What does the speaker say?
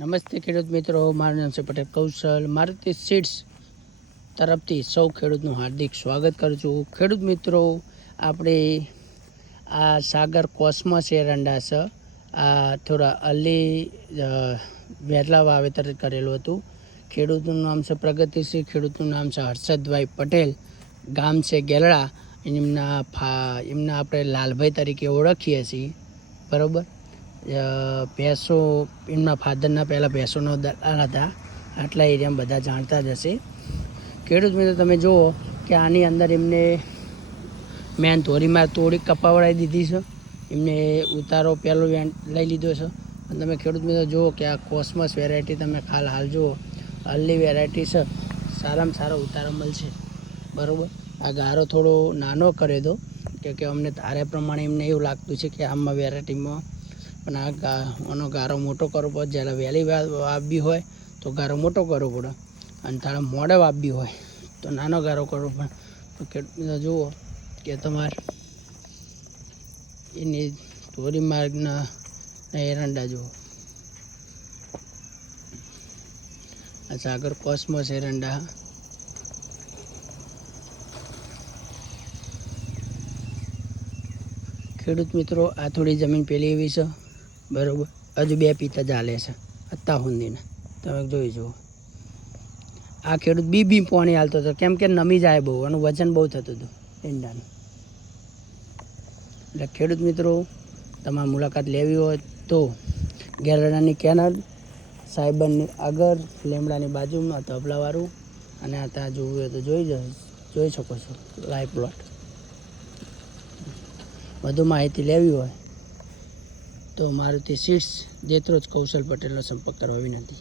નમસ્તે ખેડૂત મિત્રો, મારું નામ છે પટેલ કૌશલ. મારુતિ સીડ્સ તરફથી સૌ ખેડૂતનું હાર્દિક સ્વાગત કરું છું. ખેડૂત મિત્રો, આપણે આ સાગર કોસ્મોસ એરંડા છે. આ થોડા અર્લી વહેલા વાવેતર કરેલું હતું. ખેડૂતનું નામ છે પ્રગતિસિંહ, ખેડૂતનું નામ છે હર્ષદભાઈ પટેલ, ગામ છે ગેલડા. એમના આપણે લાલભાઈ તરીકે ઓળખીએ છીએ, બરાબર. ભેંસો એમના ફાધરના પહેલાં ભેંસોનો દલાલ હતા. આટલા એરિયામાં બધા જાણતા જ હશે. ખેડૂત મિત્રો, તમે જુઓ કે આની અંદર એમને મેન ધોરીમાં તોડી કપાવડાવી દીધી છે. એમને ઉતારો પહેલો લઈ લીધો છે. અને તમે ખેડૂત મિત્રો જુઓ કે આ કોસ્મોસ વેરાયટી તમે હાલ જુઓ, અર્લી વેરાયટી છે. સારામાં સારો ઉતારો મળશે, બરાબર. આ ગારો થોડો નાનો કર્યો હતો કે અમને ધારે પ્રમાણે એમને એવું લાગતું છે કે આમાં વેરાયટીમાં પણ આનો ગારો મોટો કરવો પડે. જ્યારે વહેલી વાવવી હોય તો ગારો મોટો કરવો પડે, અને તારે મોડે વાવવી હોય તો નાનો ગારો કરવો પડે. તો ખેડૂત જુઓ કે તમારે એની ધોરી માર્ગના એરંડા જુઓ. આ સાગર કોસ્મોસ એરંડા. ખેડૂત મિત્રો, આ થોડી જમીન પેલી એવી છે, બરાબર. હજુ 2 પિતા ચાલે છે અત્યાર સુધીના, તમે જોઈ જુઓ. આ ખેડૂત બી પાણી હાલતો હતો, કેમ કે નમી જાય બહુ, એનું વજન બહુ થતું હતું ઈંડાનું. એટલે ખેડૂત મિત્રો, તમારે મુલાકાત લેવી હોય તો ગેલડાની કેનાલ, સાયબરની આગળ, લીમડાની બાજુમાં ધબલાવાળું, અને આ ત્યાં જોવું હોય તો જોઈ શકો છો લાઈવ પ્લોટ. વધુ માહિતી લેવી હોય તો મારુતિ સીડ્સ, દેત્રોજ કૌશલ પટેલનો સંપર્ક કરવા વિનંતી.